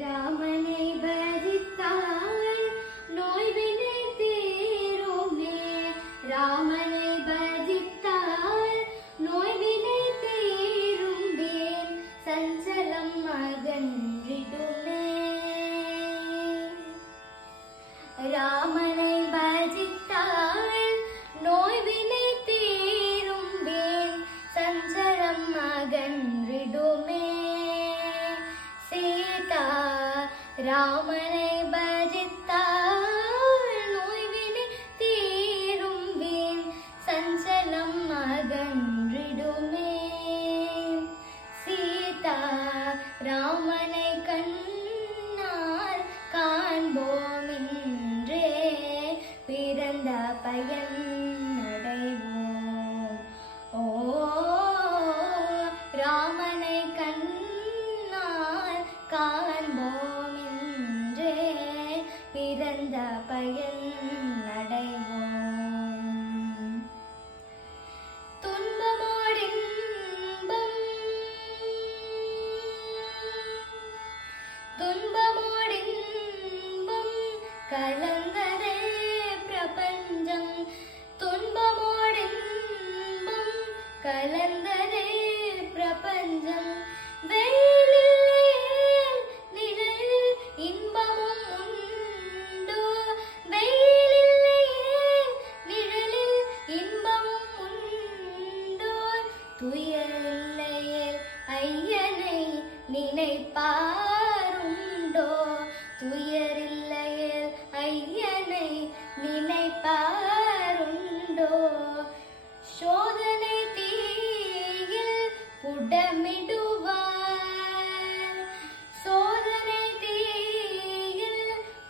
ராமனை பஜித்தால் நோய்வினை தீருமே. ராமனை பஜித்தால் நோய்வினை தீருமே. சஞ்சலம் அகன்றிடுமே. ராமனை பஜித்தால் நோய்வினை தீருமே. சஞ்சலம் அகன்றிடுமே. சீதா ராமனை பஜித்தால் நோய்வினை தீரும்பேன். சஞ்சலம் அகன்றிடுமே. சீதா ராமனை கண்ணால் காண்போம் என்றே பிறந்த பயன் அடைவோம். ஓ ராமனை கண்ணால் காண்போம் என்றே பிறந்த பயன் அடைவோம். துன்பமோடின்பம் கலந்ததே பிரபஞ்சம். துன்பமோடின்பம் கலந்ததே பிரபஞ்சம். வெயிலில் நிழலில் இன்பமும் உண்டு. வெயிலில் நிழலில் இன்பமும் உண்டு. துயரில்லையில் ஐயனை நினைப்பாருண்டோ. துயரில்லையில் ஐயனை நினைப்பாருண்டோ. சோதனை தீயில் புடமிடுவார். சோதனை தீயில்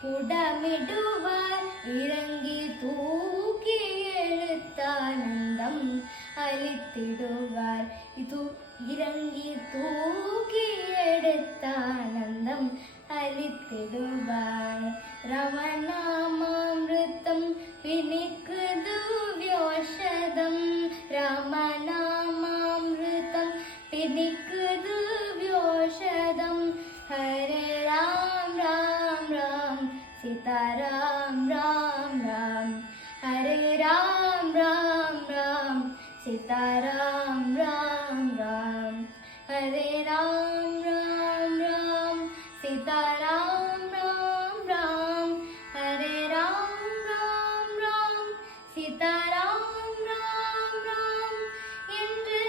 புடமிடுவார். இறங்கி தூக்கி எழுத்தானந்தம் அளித்திடுவார். இது இறங்கி தூக்கி எடுத்தானந்தம் அளித்திடுவார். ரமநாமாமிருதம் பிணிக்குது வியோஷதம். ரமநாமாமிருதம் பிணிக்குது வியோஷதம். ஹரே ராம் ராம் ராம் சீதாராம் ராம் ராம். ஹரே ராம் ராம் ராம் சீதாராம் ராம் ராம். ஹரே ராம் ராம் ராம் சீதாராம் ராம் ராம். ஹரே ராம் ராம் ராம் சீதாராம் ராம் ராம். என்று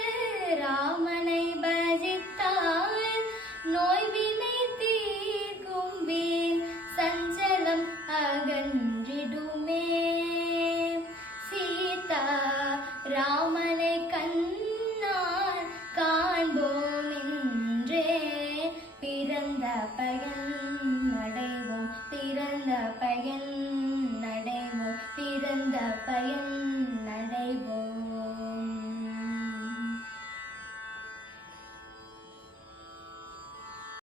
ராமனை பஜித்தால் நோய்வினை தீர்க்குமே. சஞ்சலம் அகன்றிடுமே. சீதா ராமனை கண்ணால் காண்போம் என்றே பிறந்த பயன் அடைவோம். பிறந்த பயன் அடைவோம். பிறந்த பயன்